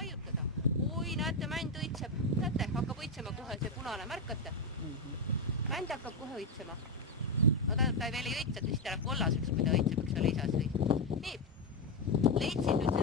laiutada. Oi, näete, mänd õitseb. Näete, hakkab õitsema kohe see punane, märkate? Mänd hakkab kohe õitsema. No ta veel ei õitsa, siis ta läheb kollaseks, kui ta õitseb, üks ole isas või. Nii, leidsin nüüd